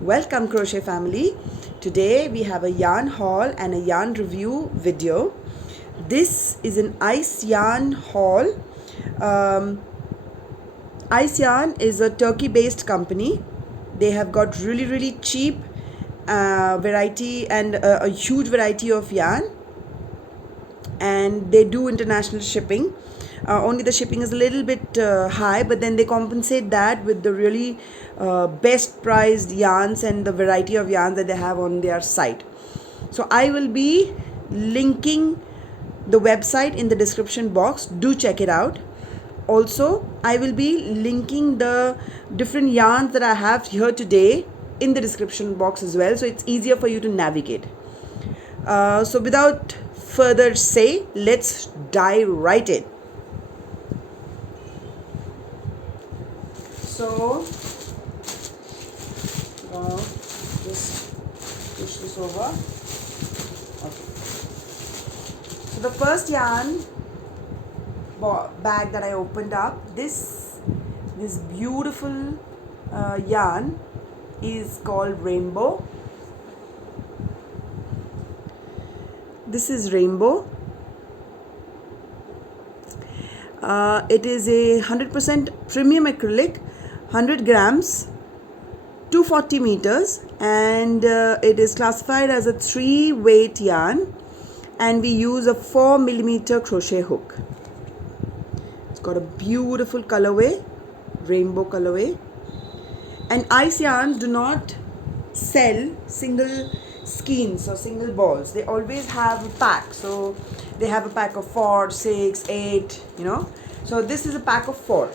Welcome crochet family. Today we have a yarn haul and a yarn review video. This is an Ice Yarn haul. Ice Yarn is a Turkey based company. They have got really cheap variety and a huge variety of yarn, and they do international shipping. Only the shipping is a little bit high, but then they compensate that with the really best priced yarns and the variety of yarns that they have on their site. So I will be linking the website in the description box. Do check it out. Also, I will be linking the different yarns that I have here today in the description box as well, so it's easier for you to navigate. So without further say, let's dive right in. So just push this over. Okay. So the first yarn bag that I opened up, this beautiful yarn is called Rainbow. This is Rainbow. It is a 100% premium acrylic, 100 grams, 240 meters, and it is classified as a 3-weight yarn, and we use a 4mm crochet hook. It's got a beautiful colorway, rainbow colorway. And Ice Yarns do not sell single skeins or single balls. They always have a pack. So they have a pack of 4, 6, 8, So this is a pack of 4.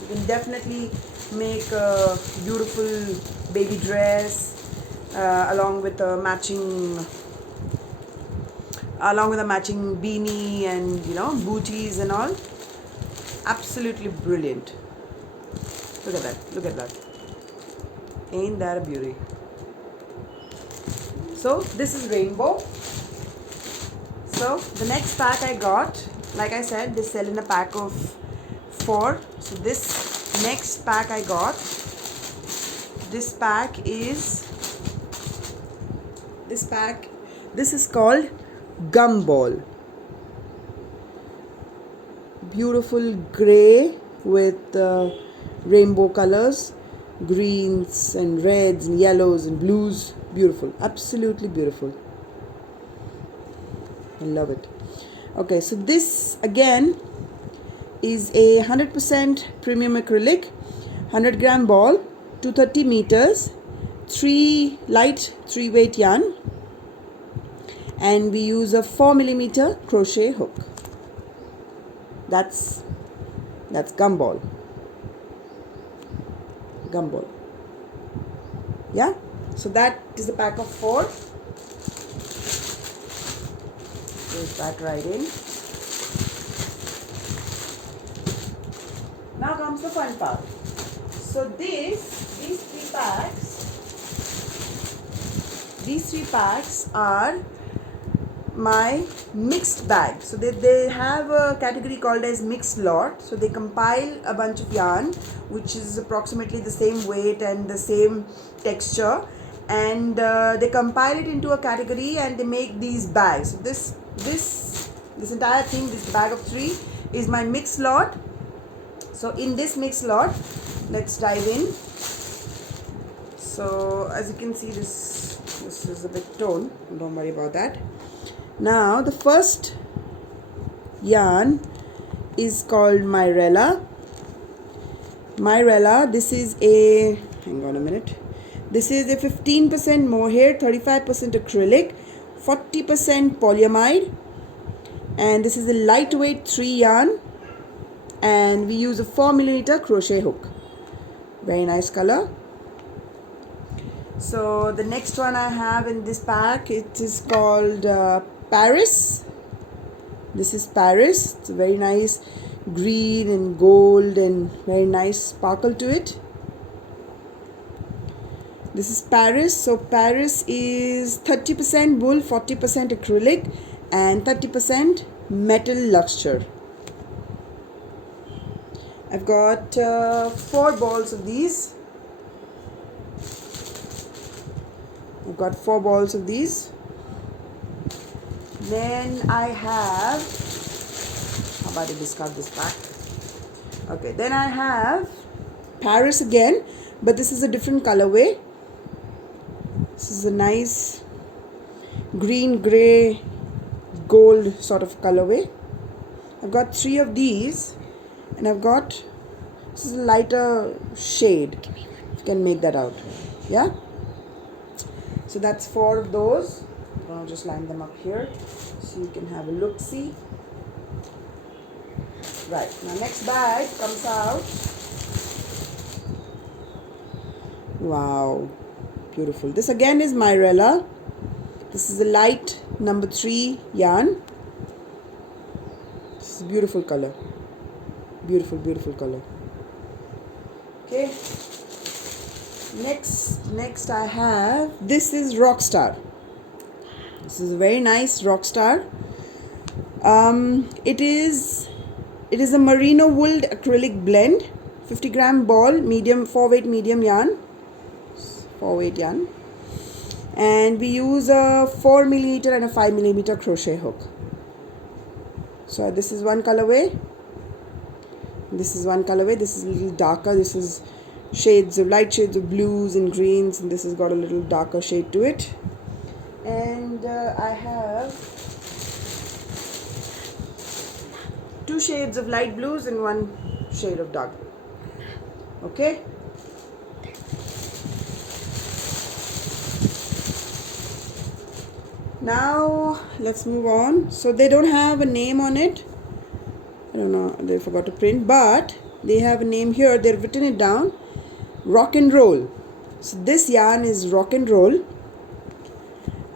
You can definitely make a beautiful baby dress along with a matching beanie and booties and all. Absolutely brilliant. Look at that. Ain't that a beauty? So this is Rainbow. So the next pack I got, like I said, they sell in a pack of 4. So this next pack I got, this is called Gumball. Beautiful grey with rainbow colors, greens and reds and yellows and blues. Beautiful, absolutely beautiful. I love it. Okay, so this again is a 100% premium acrylic, 100 gram ball, 230 meters, 3-weight yarn, and we use a 4mm crochet hook. That's Gumball. Yeah, so that is a pack of 4. Goes back right in. Now comes the fun part. So these 3 packs are my mixed bag. So they have a category called as mixed lot. So they compile a bunch of yarn which is approximately the same weight and the same texture, and they compile it into a category and they make these bags. So this entire thing, this bag of 3, is my mixed lot. So in this mixed lot, let's dive in. So as you can see, this is a bit torn. Don't worry about that. Now the first yarn is called Myrella. This is a, hang on a minute. This is a 15% mohair, 35% acrylic, 40% polyamide, and this is a lightweight 3 yarn, and we use a 4mm crochet hook. Very nice color. So the next one I have in this pack, it is called Paris. This is Paris. It's a very nice green and gold and very nice sparkle to it. This is Paris. So Paris is 30% wool, 40% acrylic, and 30% metal luxure. I've got 4 balls of these. I've got 4 balls of these. Then I have, how about I discard this back? Okay, then I have Paris again, but this is a different colorway. This is a nice green, grey, gold sort of colorway. I've got 3 of these, and I've got, this is a lighter shade, if you can make that out. Yeah, so that's 4 of those. I'll just line them up here so you can have a look see. Right, now next bag comes out. Wow, beautiful. This again is Myrella. This is a light number 3 yarn. This is a beautiful color. Beautiful, beautiful color. Okay. Next I have, this is Rockstar. This is a very nice Rockstar. It is a merino wool acrylic blend, 50 gram ball, medium 4-weight medium yarn, 4-weight yarn, and we use a 4mm and a 5mm crochet hook. So this is one colorway. This is one colorway. This is a little darker. This is shades of light shades of blues and greens, and this has got a little darker shade to it. And I have 2 shades of light blues and 1 shade of dark blue. Okay. Now let's move on. So they don't have a name on it. I don't know, they forgot to print, but they have a name here. They've written it down. Rock and Roll. So this yarn is Rock and Roll.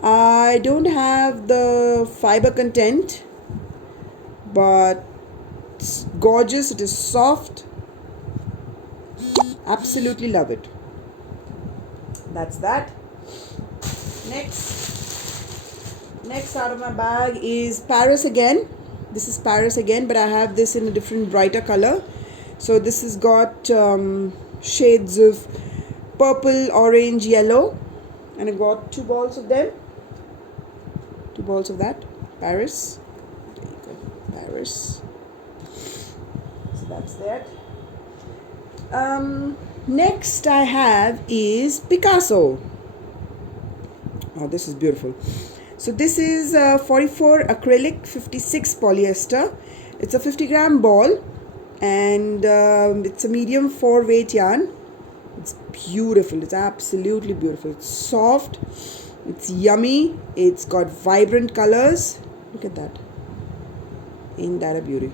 I don't have the fiber content, but it's gorgeous. It is soft. Absolutely love it. That's that. Next out of my bag is Paris again. This is Paris again, but I have this in a different brighter color. So this has got shades of purple, orange, yellow, and I got 2 balls of them. 2 balls of that. Paris. There you go. Paris. So that's that. Next I have is Picasso. Oh, this is beautiful. So this is 44 acrylic, 56 polyester. It's a 50 gram ball, and it's a medium 4-weight yarn. It's beautiful. It's absolutely beautiful. It's soft. It's yummy. It's got vibrant colors. Look at that. Ain't that a beauty?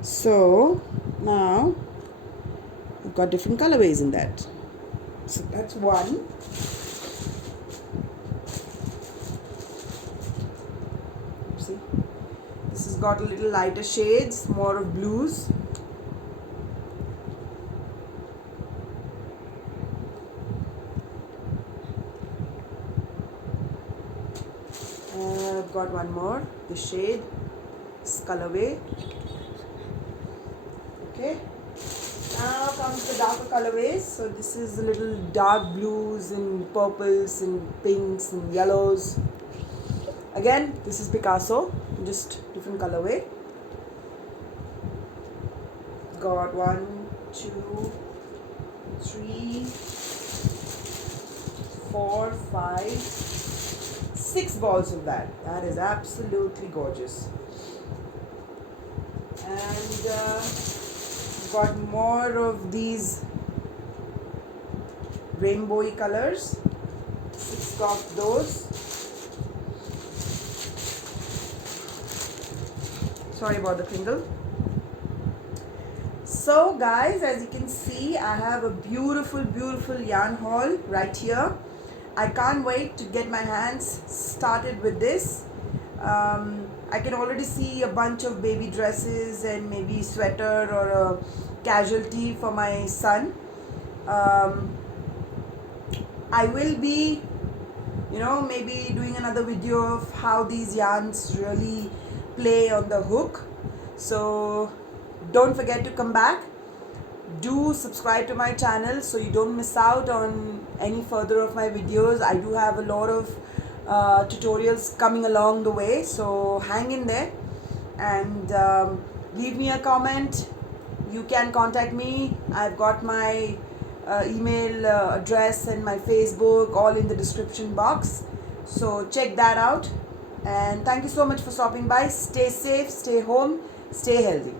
So now I've got different colorways in that. So that's one. See, this has got a little lighter shades, more of blues. I've got one more, the shade, this colorway. Okay, now comes the darker colorways. So this is a little dark blues and purples and pinks and yellows. Again, this is Picasso, just different colorway. Got 1, 2, 3, 4, 5, 6 balls of that. That is absolutely gorgeous. And got more of these rainbowy colors. 6 of those. Sorry about the kringle. So guys, as you can see, I have a beautiful, beautiful yarn haul right here. I can't wait to get my hands started with this. I can already see a bunch of baby dresses and maybe sweater or a casual tee for my son. I will be, maybe doing another video of how these yarns really play on the hook. So don't forget to come back. do subscribe to my channel so you don't miss out on any further of my videos. I do have a lot of tutorials coming along the way, so hang in there and leave me a comment. You can contact me. I've got my email address and my Facebook all in the description box, so check that out. And thank you so much for stopping by. Stay safe, stay home, stay healthy.